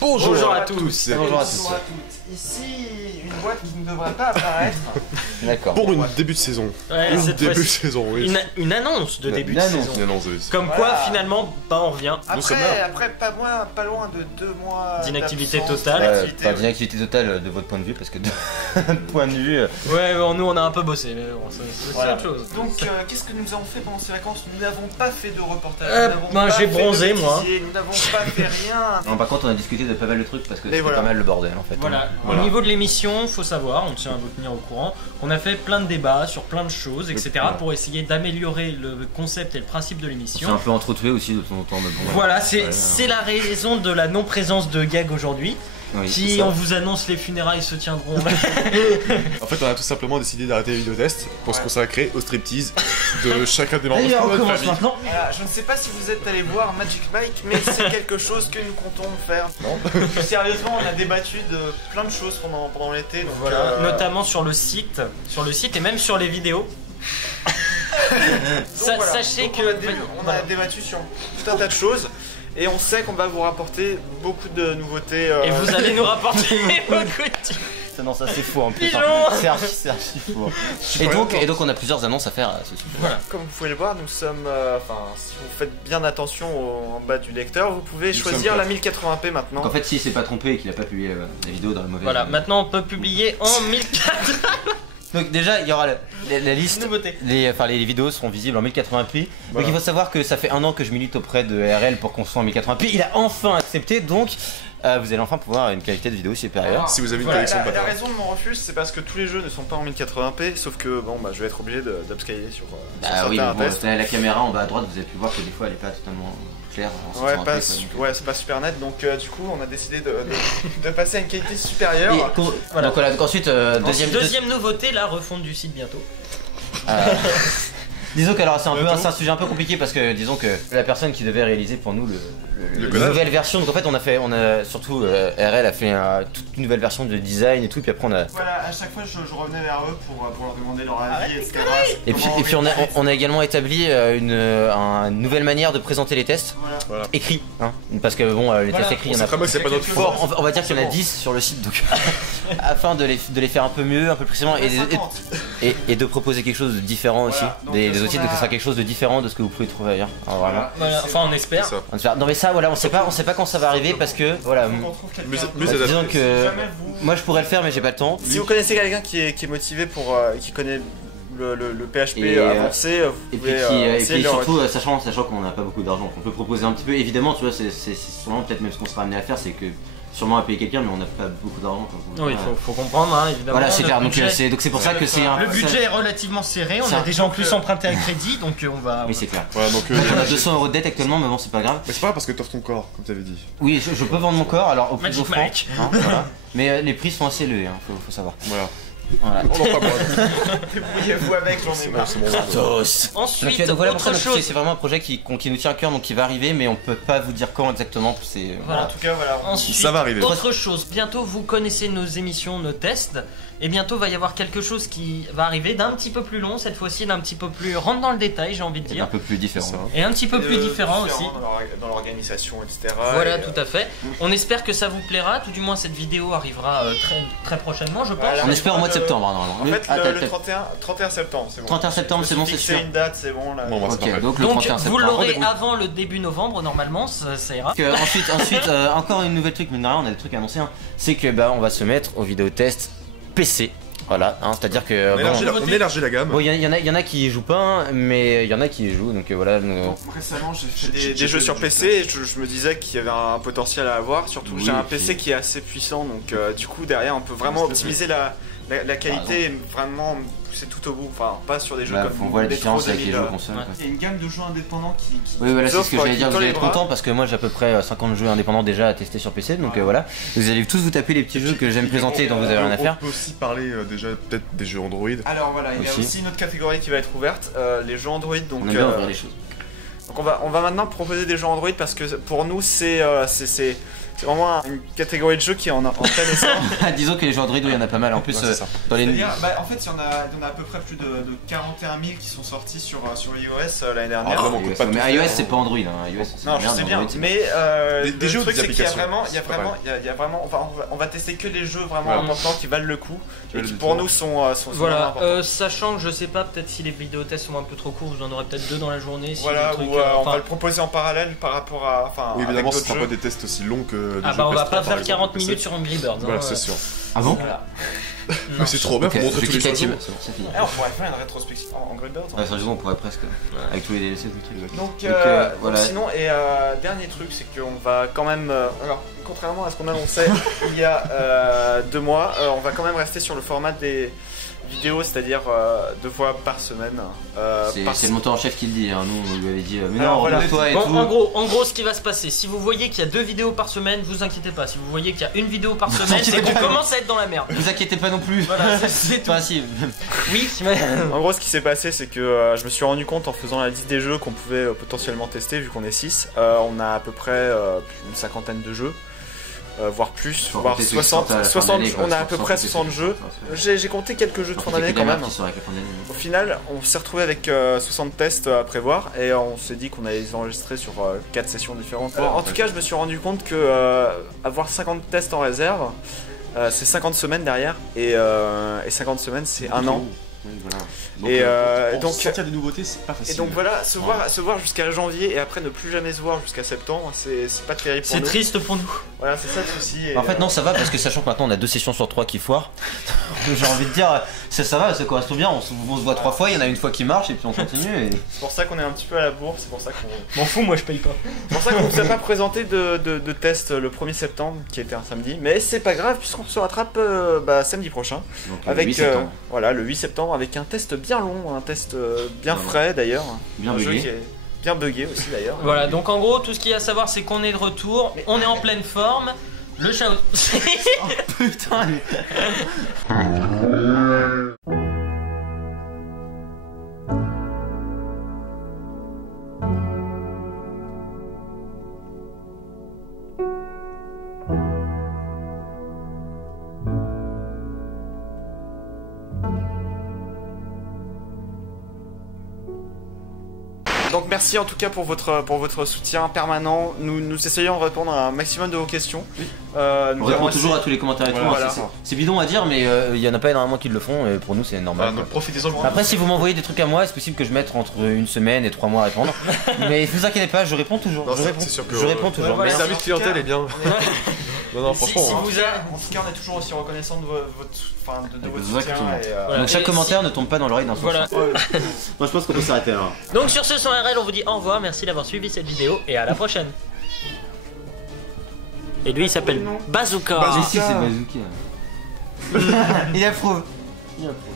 Bonjour à tous. Bonjour à toutes. Ici, une boîte qui ne devrait pas apparaître. D'accord. Pour une début de saison. Ouais, Une cette début de fois-ci, saison, oui. une annonce de début de saison. Une annonce, oui. Comme quoi, finalement, bah on revient. Après pas loin de 2 mois d'inactivité d'absence, totale. d'inactivité, Pas d'inactivité totale de votre point de vue, parce que de notre point de vue. Ouais, bon, nous on a un peu bossé, mais bon, c'est Voilà. autre chose. Donc, qu'est-ce que nous avons fait pendant ces vacances? Nous n'avons pas fait de reportage. J'ai bronzé, moi. Nous n'avons pas fait rien. Non, par contre, on a discuté de pas mal de trucs parce que Mais c'était voilà. pas mal le bordel en fait. Voilà. Voilà. Au niveau de l'émission, faut savoir, on tient à vous tenir au courant, on a fait plein de débats sur plein de choses, etc. Voilà. pour essayer d'améliorer le concept et le principe de C'est l'émission. un peu entretué aussi de temps en temps. Mais bon, Voilà, c'est la raison de la non-présence de Gag aujourd'hui, Oui, c'est qui, ça. on vous annonce, les funérailles se tiendront. En fait, on a tout simplement décidé d'arrêter les vidéos tests pour se consacrer au striptease de chacun des membres de D'ailleurs, on notre commence famille. maintenant. Voilà, je ne sais pas si vous êtes allé voir Magic Mike, mais c'est quelque chose que nous comptons faire. Non. Sérieusement, on a débattu de plein de choses pendant l'été. Donc Voilà, notamment sur le site et même sur les vidéos. voilà. Sachez Donc, que on a débattu sur tout un tas de choses et on sait qu'on va vous rapporter beaucoup de nouveautés. et vous allez nous rapporter beaucoup de Non, ça c'est faux en plus. Pigeon. C'est archi faux. Et donc on a plusieurs annonces à faire à ce sujet. Voilà. Comme vous pouvez le voir, nous sommes. Si vous faites bien attention en bas du lecteur, vous pouvez choisir sommes la 1080p maintenant. Donc en fait, s'il s'est pas trompé et qu'il a pas publié la vidéo dans le mauvais. Voilà, maintenant on peut publier en 1004. Donc déjà, il y aura la liste. Nouveauté. Les vidéos seront visibles en 1080p. Voilà. Donc il faut savoir que ça fait un an que je milite auprès de RL pour qu'on soit en 1080p. Il a enfin accepté, donc vous allez enfin pouvoir une qualité de vidéo supérieure. Si vous avez une Voilà, collection de la bâtards. raison de mon refus, c'est parce que tous les jeux ne sont pas en 1080p, sauf que je vais être obligé d'upscaler sur Bah certains oui, mais bon, tests. la caméra en bas à droite, vous avez pu voir que des fois elle est pas totalement claire. en Ouais, 720p, quoi, donc, c'est pas super net, donc du coup on a décidé de passer à une qualité supérieure. Donc voilà, donc ensuite, Deuxième nouveauté, la refonte du site bientôt. disons que alors c'est un sujet un peu compliqué parce que disons que la personne qui devait réaliser pour nous Le la codage. nouvelle version, donc en fait on a surtout RL a fait toute une nouvelle version de design et tout, puis après on a Voilà, à chaque fois je revenais vers eux pour leur demander leur avis, etc. et puis on a également établi une nouvelle manière de présenter les tests Voilà. écrits, hein, parce que bon les tests écrits il y en a Très bien que c'est pas notre fort, fort. on va dire qu'il y en a 10 sur le site, donc afin de les faire un peu mieux, un peu précisément et de proposer quelque chose de différent aussi, Voilà, donc, des autres titres, que ce sera quelque chose de différent de ce que vous pouvez trouver ailleurs. Alors, vraiment. Voilà, enfin on espère. C'est ça. On espère. Non mais ça voilà, on sait pas quand ça va arriver parce que voilà. Mieux Bah, adapté. disons que moi je pourrais le faire mais j'ai pas le temps. Si vous connaissez quelqu'un qui est motivé qui connaît le PHP Et, avancé, vous Et puis, pouvez et essayer puis de leur- surtout, sachant qu'on n'a pas beaucoup d'argent, on peut proposer un petit peu. Évidemment, tu vois, c'est sûrement peut-être même ce qu'on sera amené à faire, c'est que sûrement à payer quelqu'un, mais on n'a pas beaucoup d'argent. Oui, faut comprendre, hein, évidemment. Voilà, c'est le clair. Donc budget- c'est pour ça que c'est un. Le budget est relativement serré, on Ça- a déjà en plus emprunté un crédit, donc on va. Oui, c'est clair. Voilà, donc, Donc on a 200 € de dette actuellement, mais bon, c'est pas grave. mais c'est pas parce que t'offres ton corps, comme t'avais dit. Oui, je peux vendre mon corps, alors au plus Magic offrant. Mike. Hein, voilà. Mais les prix sont assez élevés, hein, faut savoir. Voilà. Voilà. On en parle pas. Débrouillez-vous avec, j'en ai C'est bon, marre. c'est bon. Kratos. Ensuite, Donc voilà pour ça, autre donc, chose. c'est vraiment un projet qui nous tient à cœur, donc qui va arriver, mais on peut pas vous dire quand exactement. C'est Voilà. En tout cas, voilà. Ensuite, Ça va arriver. autre chose, bientôt vous connaissez nos émissions, nos tests, et bientôt va y avoir quelque chose qui va arriver d'un petit peu plus long, cette fois-ci d'un petit peu plus rentre dans le détail, j'ai envie de un dire, peu plus différent. Ça. et un petit peu plus différent aussi. Dans l'organisation, etc. Voilà, Et, tout à fait. On espère que ça vous plaira, tout du moins cette vidéo arrivera très prochainement, je pense. Voilà. On espère au mois de septembre, hein, normalement. En fait, Ah, le 31 septembre, c'est bon. 31 septembre, c'est bon, c'est sûr. C'est une date, c'est bon là. Bon, bah, c'est Ok, parfait. donc le Donc 31 vous septembre. l'aurez avant le début novembre, normalement, ça ira. Ensuite, encore une nouvelle truc, mais on a des trucs à annoncer, hein, c'est que on va se mettre au vidéotest PC. Voilà, hein, c'est-à-dire que On élargit la gamme. bon, il y en a qui y jouent pas, hein, mais il y en a qui y jouent, donc voilà. Donc, récemment, j'ai fait des jeux sur PC et je me disais qu'il y avait un potentiel à avoir. Surtout, Oui, j'ai un et puis- PC qui est assez puissant, donc du coup, derrière, on peut vraiment optimiser la qualité et vraiment pousser tout au bout. Enfin, pas sur des jeux on voit la Metro différence avec les 2000, jeux console. ouais. quoi. Il y a une gamme de jeux indépendants qui Oui, voilà, c'est offre, ce que j'allais qui dire. tend Vous allez les être bras. content parce que moi j'ai à peu près 50 jeux indépendants déjà à tester sur PC, donc voilà. Vous allez tous vous taper les petits jeux que j'aime présenter dont vous avez rien à faire. On peut aussi parler déjà peut-être des jeux Android. Alors voilà, il y a Aussi. aussi une autre catégorie qui va être ouverte, les jeux Android. Donc, On aime bien ouvrir les choses. donc on va maintenant proposer des jeux Android parce que pour nous c'est C'est vraiment une catégorie de jeux qui est en plein essor. Disons que les jeux Android, il y en a pas mal. En plus, Ouais, c'est ça. dans les. C'est-à-dire, en fait, il y en a à peu près plus de 41 000 qui sont sortis sur iOS l'année dernière. Ah, vraiment, pas tout mais fait, iOS, hein. c'est pas Android. Hein. iOS, c'est Non, je merde, sais bien, Android, c'est mais Des jeux ou le truc, des c'est qu'il y a applications, c'est pas il y a vraiment, on va tester que des jeux vraiment Ouais. importants qui valent le coup et valent qui le pour coup. nous sont vraiment Voilà, importants. sachant que je sais pas, peut-être si les vidéotests sont un peu trop courts, vous en aurez peut-être 2 dans la journée. Si Voilà, le truc, ou on enfin, va le proposer en parallèle par rapport à. Enfin, Oui, évidemment, avec ce d'autres sera jeux. pas des tests aussi longs que. des Ah jeux bah on va PS3, pas par faire exemple, 40 PC. minutes sur Angry Birds. Voilà, c'est sûr. Ah bon Voilà. Mais c'est trop bien Ok, pour montrer je tous les quitte la jeux. team. C'est bon, c'est fini. On pourrait faire une rétrospective en Angry Birds. Ouais, sérieusement, on pourrait presque. Avec tous les DLC, tout le truc. Donc, voilà. sinon, et dernier truc, c'est qu'on va quand même. Alors, contrairement à ce qu'on annonçait il y a 2 mois, on va quand même rester sur le format des vidéos, c'est-à-dire 2 fois par semaine. C'est le monteur en chef qui le dit. Hein. Nous, on lui avait dit, mais Alors, non, voilà. relève-toi et Bon, tout. en gros, ce qui va se passer, si vous voyez qu'il y a 2 vidéos par semaine, vous inquiétez pas. Si vous voyez qu'il y a une vidéo par semaine, c'est qu'on commence à être dans la merde. Vous inquiétez pas non plus. Voilà, c'est tout. Enfin, si. Oui, mais... En gros, ce qui s'est passé, c'est que je me suis rendu compte en faisant la liste des jeux qu'on pouvait potentiellement tester, vu qu'on est 6. On a à peu près une cinquantaine de jeux, voire plus, Faut voire compter ceux qui 60. sortent à la fin 60 d'année, quoi. on a à Sans peu près compter 60 ceux qui jeux. sortent, J'ai compté quelques jeux de fin Sans d'année compter quand les même. qui sortent avec la fin d'année. Au final, on s'est retrouvé avec 60 tests à prévoir et on s'est dit qu'on allait les enregistrer sur 4 sessions différentes. En tout cas, je me suis rendu compte que avoir 50 tests en réserve, c'est 50 semaines derrière et 50 semaines, c'est un an. Oui, voilà. Donc, sortir des nouveautés, c'est pas facile. Et donc voilà, se voir jusqu'à janvier et après ne plus jamais se voir jusqu'à septembre, c'est pas terrible pour C'est nous. triste pour nous. Voilà, c'est ça le souci. Et, En fait, non, ça va parce que sachant que maintenant on a 2 sessions sur 3 qui foirent, j'ai envie de dire, ça va, ça correspond bien. On se voit 3 fois, il y en a une fois qui marche et puis on continue. Et... c'est pour ça qu'on est un petit peu à la bourre, c'est pour ça qu'on M'en fous, moi je paye pas. c'est pour ça qu'on vous a pas présenté de test le 1er septembre, qui était un samedi. Mais c'est pas grave, puisqu'on se rattrape samedi prochain. Donc, Avec 8 septembre. voilà, le 8 septembre, avec un test bien long, un test bien Ouais. frais d'ailleurs. Bien Un jeu bugué. qui est bien buggé aussi d'ailleurs. Voilà, donc en gros, tout ce qu'il y a à savoir, c'est qu'on est de retour, on est en pleine forme. Le chat. Putain, mais... Donc merci en tout cas pour votre soutien permanent. Nous essayons de répondre à un maximum de vos questions. On répond toujours à tous les commentaires et tout. Voilà. C'est bidon à dire, mais il y en a pas énormément qui le font et pour nous c'est normal. donc profitez-en. Après, si vous m'envoyez des trucs à moi, c'est possible que je mette entre 1 semaine et 3 mois à répondre. Mais vous inquiétez pas, je réponds toujours. Non, je c'est réponds, sûr que- je réponds toujours. voilà. Le Merci. service clientèle est bien. Non, non, Si franchement. vous en tout cas, on est toujours aussi reconnaissant de votre soutien. Exactement. Et, Voilà. Donc chaque Et commentaire ne tombe pas dans l'oreille d'un Voilà. Moi je pense qu'on peut s'arrêter là. Donc sur ce, sans RL, on vous dit au revoir, merci d'avoir suivi cette vidéo et à la prochaine. Et lui, il s'appelle Bazooka. Mais si, c'est Bazooka. Il approuve. Il approuve.